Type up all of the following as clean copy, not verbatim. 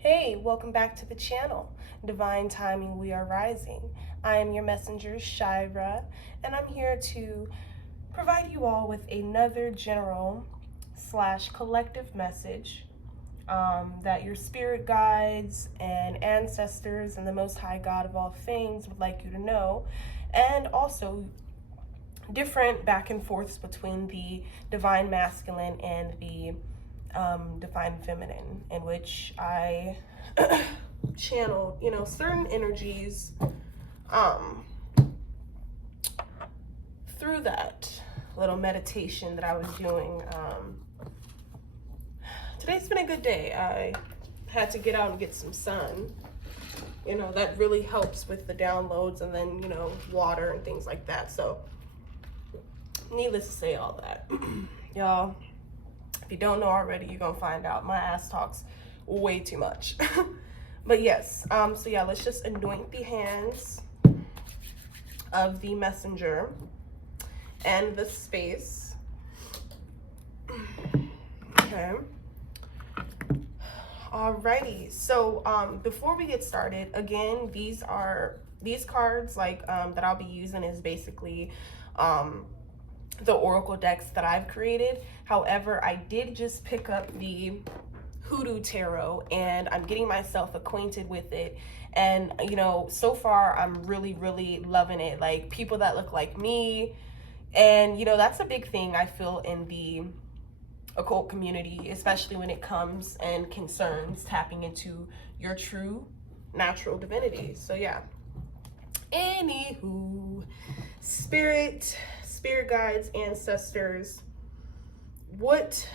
Hey, welcome back to the channel. Divine Timing, we are rising. I am your messenger, Shira, and I'm here to provide you all with another general slash collective message that your spirit guides and ancestors and the Most High God of all things would like you to know, and also different back and forths between the divine masculine and the divine feminine, in which I channel, certain energies um, through that little meditation that I was doing. Today's been a good day. I had to get out and get some sun. That really helps with the downloads, and then, water and things like that. So, needless to say all that. Y'all, if you don't know already, you're gonna find out. My ass talks way too much. But yes, so yeah, let's just anoint the hands of the messenger and the space. Okay. Alrighty, so before we get started, again, these cards that I'll be using is basically the oracle decks that I've created. However, I did just pick up the Hoodoo Tarot, and I'm getting myself acquainted with it. And, so far I'm really, really loving it. Like, people that look like me. And, that's a big thing I feel in the occult community, especially when it comes and concerns tapping into your true natural divinity. So yeah. Anywho, spirit guides, ancestors, what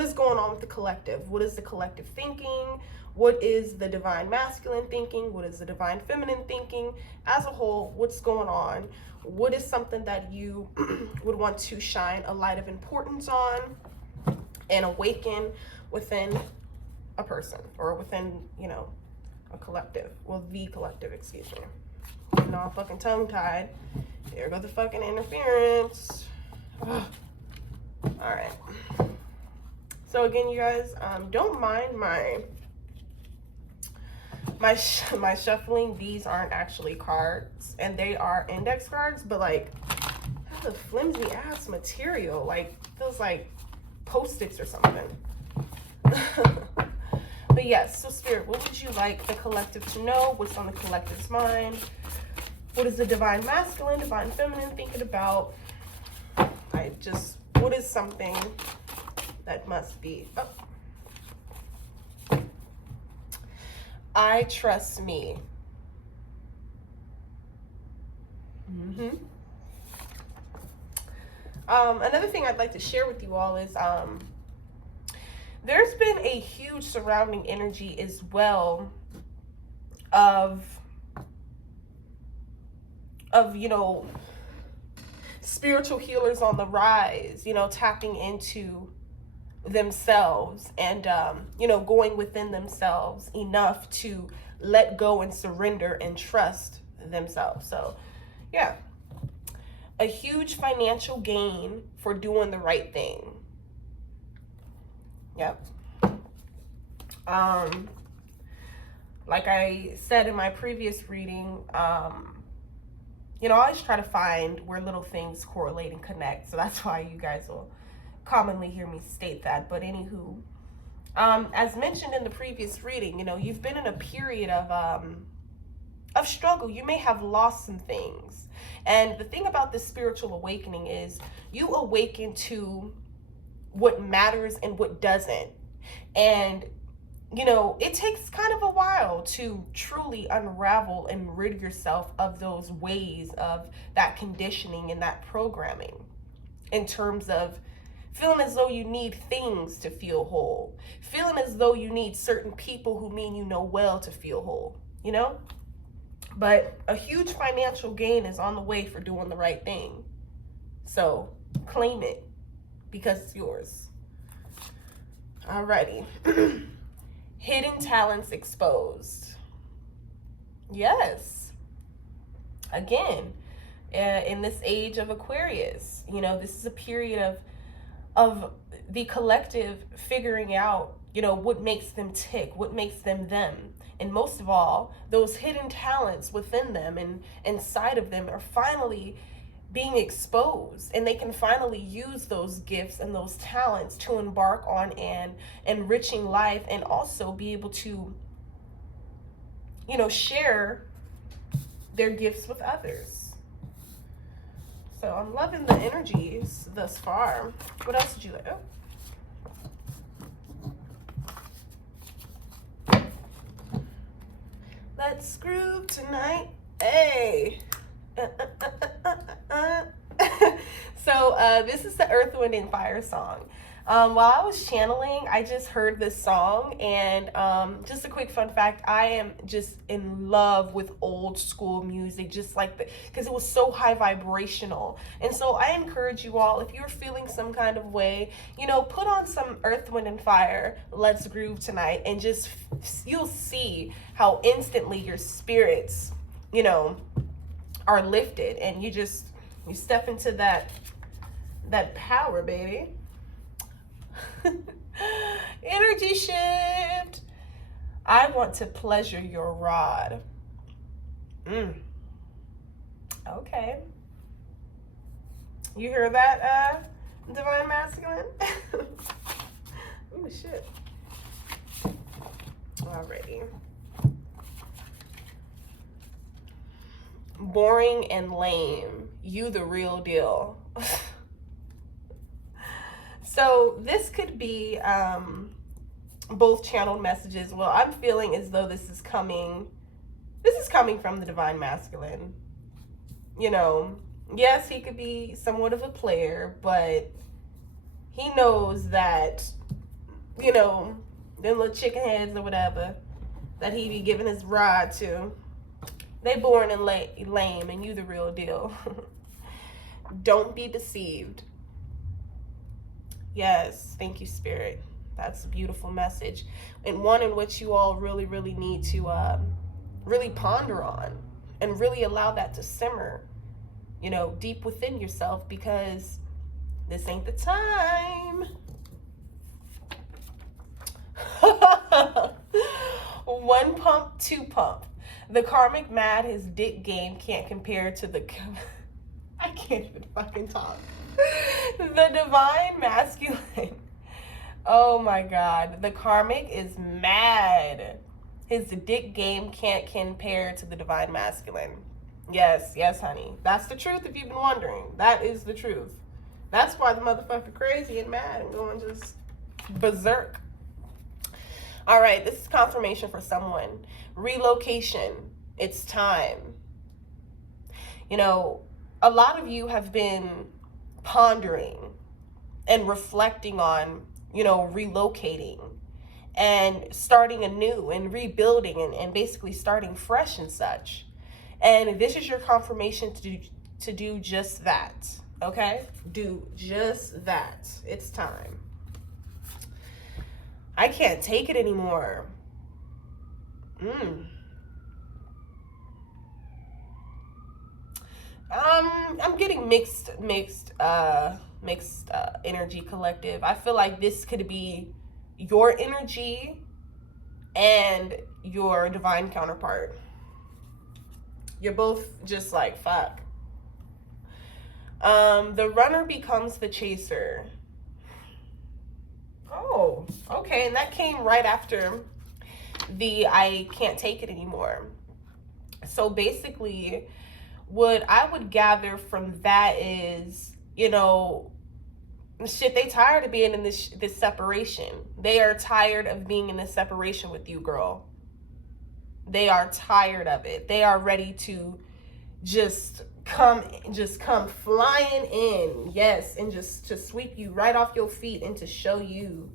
is going on with the collective? What is the collective thinking? What is the divine masculine thinking? What is the divine feminine thinking? As a whole, what's going on? What is something that you would want to shine a light of importance on and awaken within a person, or within, a collective? Well, the collective, excuse me. I'm fucking tongue-tied. There goes the fucking interference. Ugh. All right. So again, you guys, don't mind my shuffling. These aren't actually cards, and they are index cards, but like, that's a flimsy ass material. Like, feels like Post-its or something. But yes, so Spirit, what would you like the collective to know? What's on the collective's mind? What is the divine masculine, divine feminine thinking about? What is something that must be? Oh. I trust me. Another thing I'd like to share with you all is there's been a huge surrounding energy as well of spiritual healers on the rise, tapping into themselves and, going within themselves enough to let go and surrender and trust themselves. So, yeah, a huge financial gain for doing the right thing. Yep. Like I said in my previous reading, I always try to find where little things correlate and connect. So that's why you guys will commonly hear me state that. But anywho, as mentioned in the previous reading, you've been in a period of struggle. You may have lost some things. And the thing about this spiritual awakening is you awaken to what matters and what doesn't. And it takes kind of a while to truly unravel and rid yourself of those ways of that conditioning and that programming, in terms of feeling as though you need things to feel whole, feeling as though you need certain people who mean you know well to feel whole, But a huge financial gain is on the way for doing the right thing. So claim it, because it's yours. Alrighty. Hidden talents exposed. Yes. Again, in this age of Aquarius, this is a period of the collective figuring out you know, what makes them tick, what makes them them. And most of all, those hidden talents within them and inside of them are finally being exposed, and they can finally use those gifts and those talents to embark on an enriching life, and also be able to, you know, share their gifts with others. So I'm loving the energies thus far. What else did you like? Oh. Let's groove tonight. Hey. So this is the Earth, Wind, and Fire song. While I was channeling, I just heard this song, and just a quick fun fact, I am just in love with old school music, just like because it was so high vibrational. And so I encourage you all, if you're feeling some kind of way, you know, put on some Earth, Wind, and Fire, Let's Groove Tonight, and just, you'll see how instantly your spirits, you know, are lifted, and you step into that power, baby. Energy shift. I want to pleasure your rod. Okay. You hear that, Divine Masculine? Oh, shit. Alrighty. Boring and lame. You the real deal. So this could be both channeled messages. Well, I'm feeling as though this is coming from the Divine Masculine. You know, yes, he could be somewhat of a player, but he knows that, you know, them little chicken heads or whatever that he be giving his rod to, they born and lame, and you the real deal. Don't be deceived. Yes, thank you, Spirit. That's a beautiful message, and one in which you all really, really need to really ponder on, and really allow that to simmer, you know, deep within yourself, because this ain't the time. One pump, two pump. The karmic mad, his dick game can't compare to the... I can't even fucking talk. The Divine Masculine. Oh my God. The karmic is mad. His dick game can't compare to the Divine Masculine. Yes, yes, honey. That's the truth if you've been wondering. That is the truth. That's why the motherfucker crazy and mad and going just berserk. All right, this is confirmation for someone. Relocation. It's time. You know, a lot of you have been pondering and reflecting on, you know, relocating and starting anew and rebuilding and basically starting fresh and such. And this is your confirmation to do just that. Okay? Do just that. It's time. I can't take it anymore. I'm getting mixed energy, collective. I feel like this could be your energy and your divine counterpart. You're both just like, fuck. The runner becomes the chaser. Oh, okay. And that came right after the I can't take it anymore. So basically, what I would gather from that is, you know, shit, they tired of being in this separation. They are tired of being in this separation with you, girl. They are tired of it. They are ready to just come flying in, yes, and just to sweep you right off your feet and to show you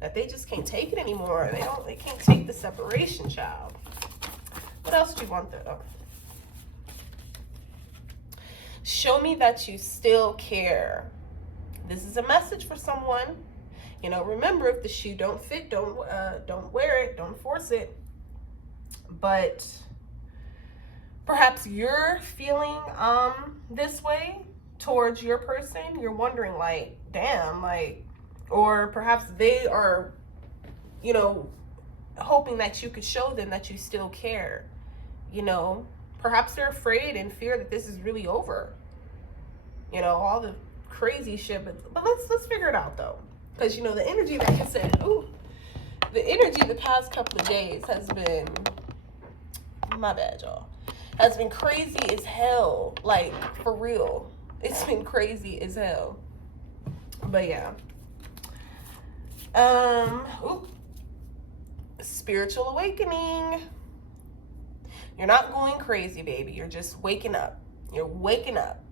that they just can't take it anymore. They can't take the separation, child. What else do you want though? Show me that you still care. This is a message for someone. You know, remember, if the shoe don't fit, don't wear it, don't force it. But perhaps you're feeling this way towards your person. You're wondering, like, damn, like, or perhaps they are you know, hoping that you could show them that you still care, you know. Perhaps they're afraid and fear that this is really over, you know, all the crazy shit. But let's figure it out though, because you know the energy, like I said, the energy the past couple of days has been, my bad y'all, has been crazy as hell. Like, for real, it's been crazy as hell. But yeah, spiritual awakening. You're not going crazy, baby. You're just waking up. You're waking up.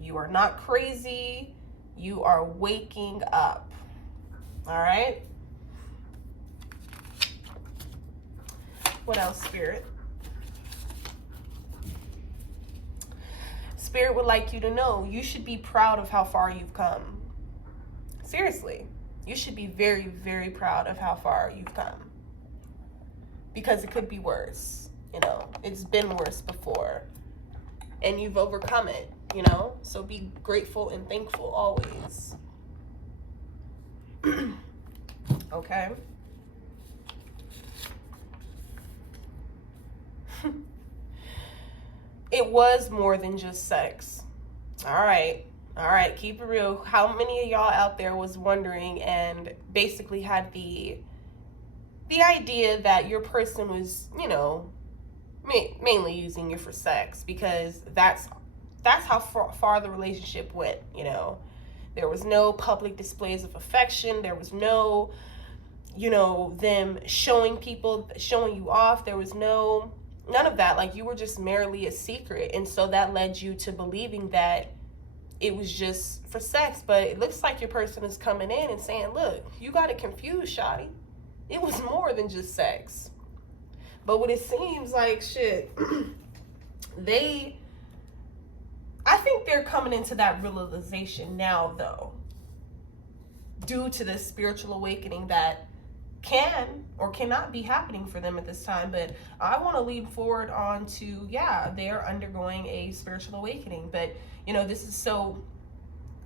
You are not crazy. You are waking up. All right? What else, Spirit? Spirit would like you to know you should be proud of how far you've come. Seriously. You should be very, very proud of how far you've come. Because it could be worse. You know, it's been worse before. And you've overcome it, you know? So be grateful and thankful always. Okay? It was more than just sex. All right, keep it real. How many of y'all out there was wondering and basically had the idea that your person was, you know, mainly using you for sex? Because that's how far the relationship went, you know. There was no public displays of affection. There was no, you know, them showing you off. There was none of that. Like, you were just merely a secret. And so that led you to believing that it was just for sex. But it looks like your person is coming in and saying, look, you got it confused, shawty. It was more than just sex. But what it seems like, shit, I think they're coming into that realization now, though, due to this spiritual awakening that can or cannot be happening for them at this time. But I want to lead forward on to, yeah, they are undergoing a spiritual awakening. But, you know, this is so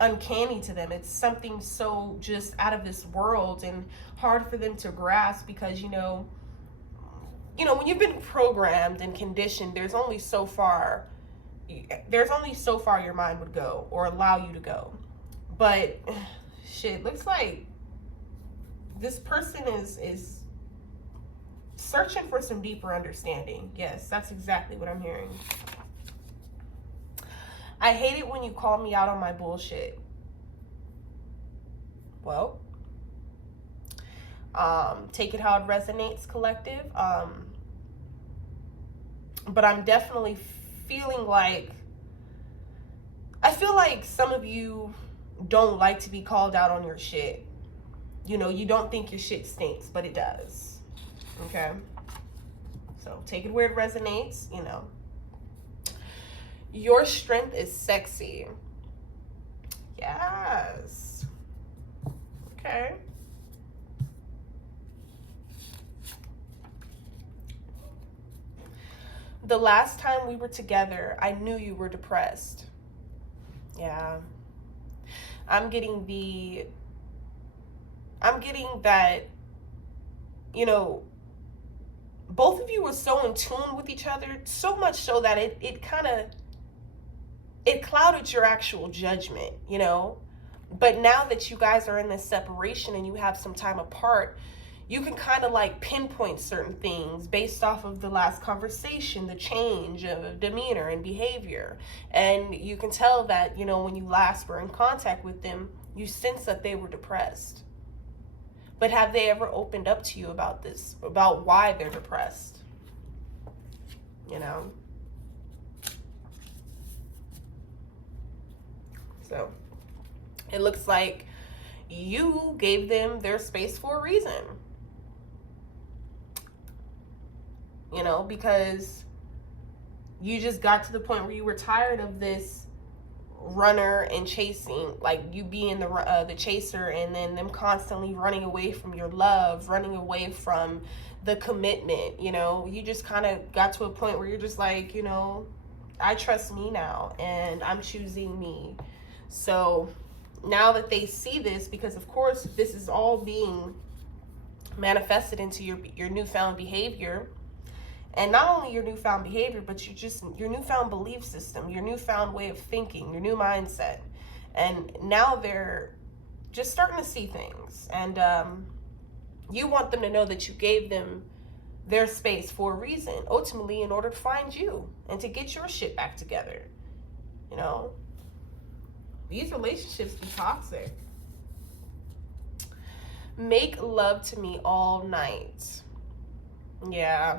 uncanny to them. It's something so just out of this world and hard for them to grasp because, you know, when you've been programmed and conditioned, there's only so far your mind would go or allow you to go. But shit, looks like this person is searching for some deeper understanding. Yes, that's exactly what I'm hearing. I hate it when you call me out on my bullshit. Well, take it how it resonates, collective. But I'm definitely feeling like, I feel like some of you don't like to be called out on your shit. You know, you don't think your shit stinks, but it does. Okay? So take it where it resonates, you know. Your strength is sexy. Yes. Okay. The last time we were together, I knew you were depressed. Yeah. I'm getting that, you know, both of you were so in tune with each other, so much so that it clouded your actual judgment, you know. But now that you guys are in this separation and you have some time apart, you can kind of like pinpoint certain things based off of the last conversation, the change of demeanor and behavior. And you can tell that, you know, when you last were in contact with them, you sense that they were depressed. But have they ever opened up to you about this, about why they're depressed? You know? So it looks like you gave them their space for a reason. You know, because you just got to the point where you were tired of this runner and chasing, like you being the chaser, and then them constantly running away from your love, running away from the commitment. You know, you just kind of got to a point where you're just like, you know, I trust me now and I'm choosing me. So now that they see this, because of course this is all being manifest it into your newfound behavior. And not only your newfound behavior, but your newfound belief system, your newfound way of thinking, your new mindset. And now they're just starting to see things. And you want them to know that you gave them their space for a reason, ultimately in order to find you and to get your shit back together. You know, these relationships be toxic. Make love to me all night. Yeah.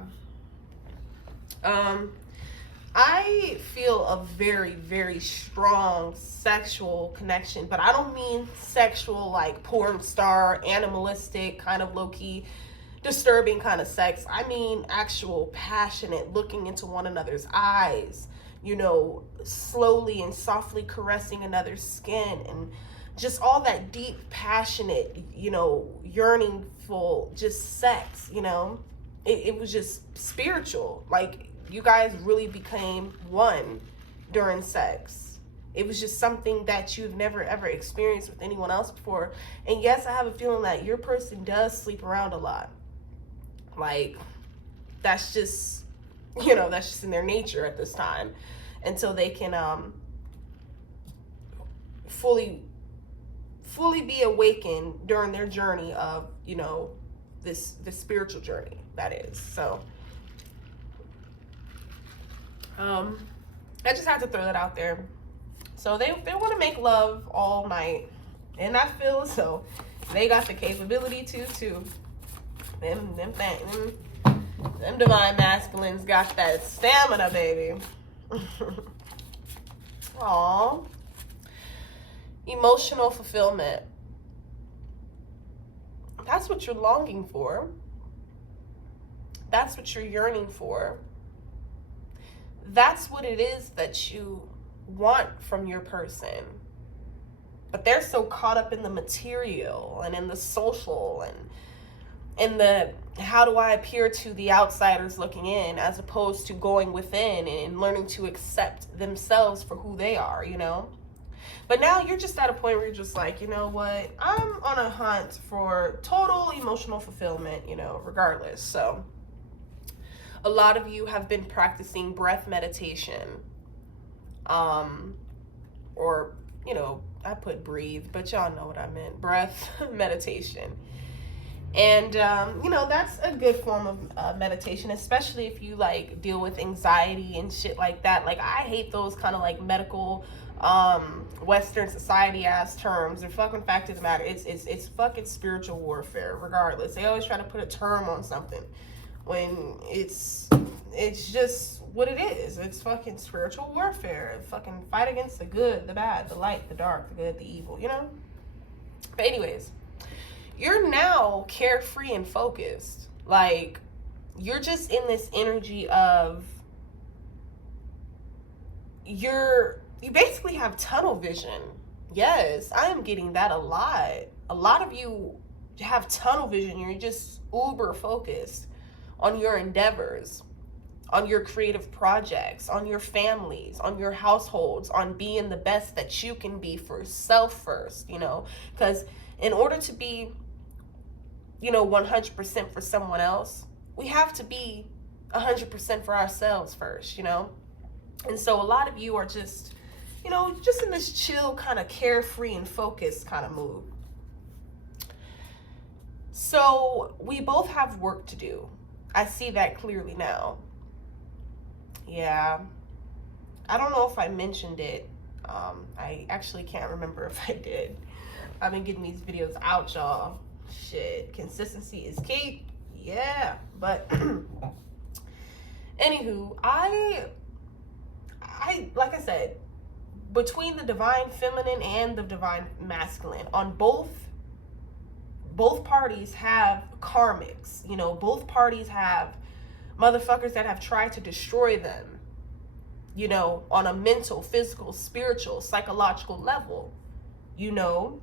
I feel a very, very strong sexual connection, but I don't mean sexual like porn star, animalistic, kind of low-key, disturbing kind of sex. I mean actual passionate, looking into one another's eyes, you know, slowly and softly caressing another's skin, and just all that deep, passionate, you know, yearningful, just sex, you know. It was just spiritual. Like, you guys really became one during sex. It was just something that you've never ever experienced with anyone else before. And yes, I have a feeling that your person does sleep around a lot. Like, that's just, you know, that's just in their nature at this time, until they can fully be awakened during their journey of, you know, this spiritual journey, that is. So I just had to throw that out there. So they want to make love all night, and I feel so they got the capability to. Them divine masculines got that stamina, baby. Aww. Emotional fulfillment. That's what you're longing for. That's what you're yearning for. That's what it is that you want from your person. But they're so caught up in the material and in the social and in the how do I appear to the outsiders looking in, as opposed to going within and learning to accept themselves for who they are, you know? But now you're just at a point where you're just like, you know what? I'm on a hunt for total emotional fulfillment, you know, regardless. So a lot of you have been practicing breath meditation, or, you know, I put breathe, but y'all know what I meant. Breath meditation. And, you know, that's a good form of meditation, especially if you, like, deal with anxiety and shit like that. Like, I hate those kind of, like, medical, Western society-ass terms. The fucking fact of the matter, it's fucking spiritual warfare, regardless. They always try to put a term on something when it's just what it is. It's fucking spiritual warfare. Fucking fight against the good, the bad, the light, the dark, the good, the evil, you know? But anyways, you're now carefree and focused. Like, you're just in this energy of you basically have tunnel vision. Yes, I am getting that a lot. A lot of you have tunnel vision. You're just uber focused on your endeavors, on your creative projects, on your families, on your households, on being the best that you can be for self first, you know? Because in order to be, you know, 100% for someone else, we have to be 100% for ourselves first, you know? And so a lot of you are just, you know, just in this chill, kind of carefree and focused kind of mood. So we both have work to do. I see that clearly now. Yeah. I don't know if I mentioned it. I actually can't remember if I did. I've been getting these videos out, y'all. Shit. Consistency is key. Yeah. But anywho, I like I said, between the divine feminine and the divine masculine, on both parties have karmics, you know, both parties have motherfuckers that have tried to destroy them, you know, on a mental, physical, spiritual, psychological level, you know.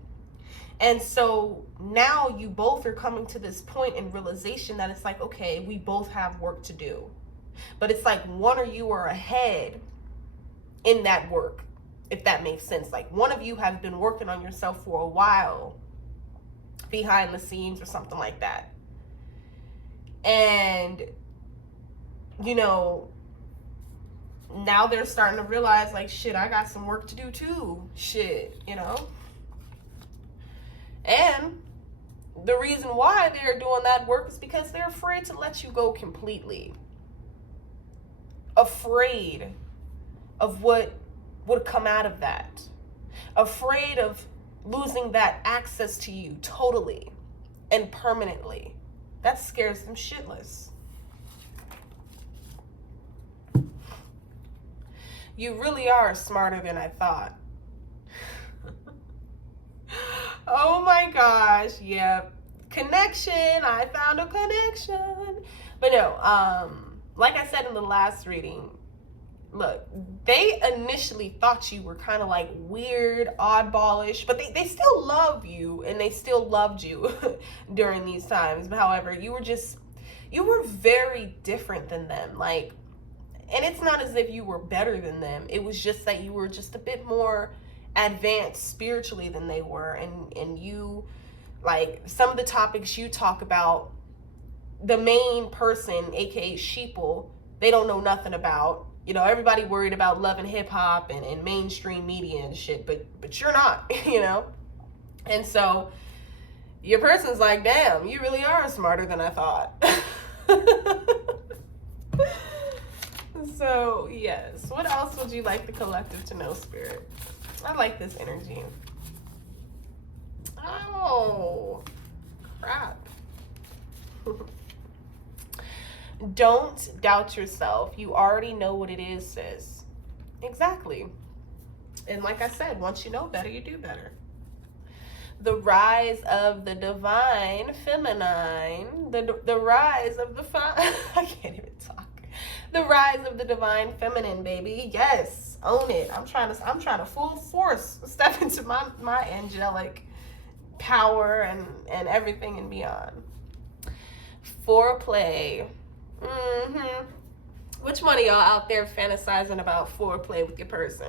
And so now you both are coming to this point in realization that it's like, okay, we both have work to do. But it's like one of you are ahead in that work, if that makes sense. Like, one of you has been working on yourself for a while behind the scenes or something like that. And, you know, now they're starting to realize, like, shit, I got some work to do too. Shit, you know? And the reason why they're doing that work is because they're afraid to let you go completely. Afraid of what would come out of that. Afraid of losing that access to you totally and permanently. That scares them shitless. You really are smarter than I thought. Oh my gosh, yeah. Connection, I found a connection. But no, like I said in the last reading, look, they initially thought you were kind of like weird, oddballish, but they still love you, and they still loved you during these times. But however, you were very different than them. Like, and it's not as if you were better than them. It was just that you were just a bit more advanced spiritually than they were. And you, like, some of the topics you talk about, the main person, aka sheeple, they don't know nothing about. You know, everybody worried about love and hip hop and mainstream media and shit, but you're not, you know? And so your person's like, damn, you really are smarter than I thought. So, yes. What else would you like the collective to know, Spirit? I like this energy. Oh, crap. Don't doubt yourself. You already know what it is, sis. Exactly. And like I said, once you know better, you do better. The rise of the divine feminine. The rise of the I can't even talk. The rise of the divine feminine, baby. Yes, own it. I'm trying to full force step into my angelic power and everything and beyond. Foreplay. Which one of y'all out there fantasizing about foreplay with your person?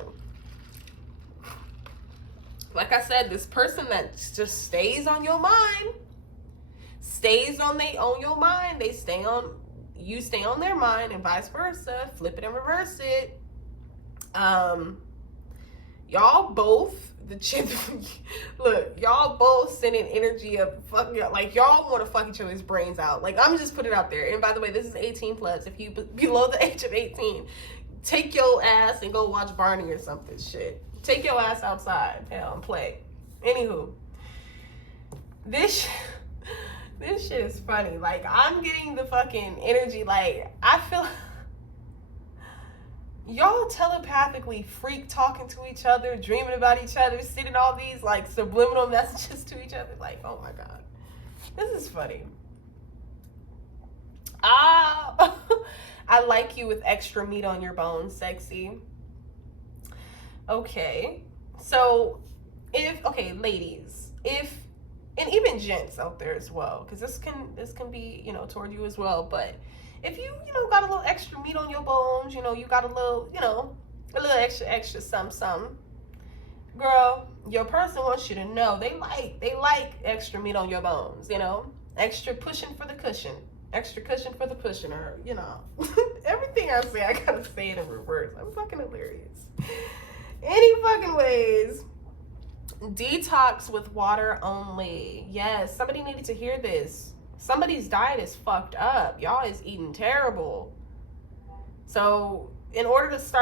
Like I said, this person that just stays on your mind, stays on your mind. You stay on their mind, and vice versa. Flip it and reverse it. Y'all both, look, y'all both sending energy of fuck, like y'all want to fuck each other's brains out. Like, I'm just put it out there. And by the way, this is 18 plus. If you below the age of 18, take your ass and go watch Barney or something. Shit, take your ass outside, hell, and play. Anywho, this shit is funny. Like, I'm getting the fucking energy. Like, I feel y'all telepathically freak talking to each other, dreaming about each other, sending all these like subliminal messages to each other. Like, oh my god, this is funny. I like you with extra meat on your bones, sexy. Okay, so ladies, and even gents out there as well, because this can be, you know, toward you as well. But if you got a little extra meat on your bones, you got a little, a little extra some, girl, your person wants you to know they like extra meat on your bones, extra pushing for the cushion, extra cushion for the pushing, or everything I say, I gotta say it in reverse. I'm fucking hilarious. Any fucking ways. Detox with water only. Yes, somebody needed to hear this. Somebody's diet is fucked up. Y'all is eating terrible. So in order to start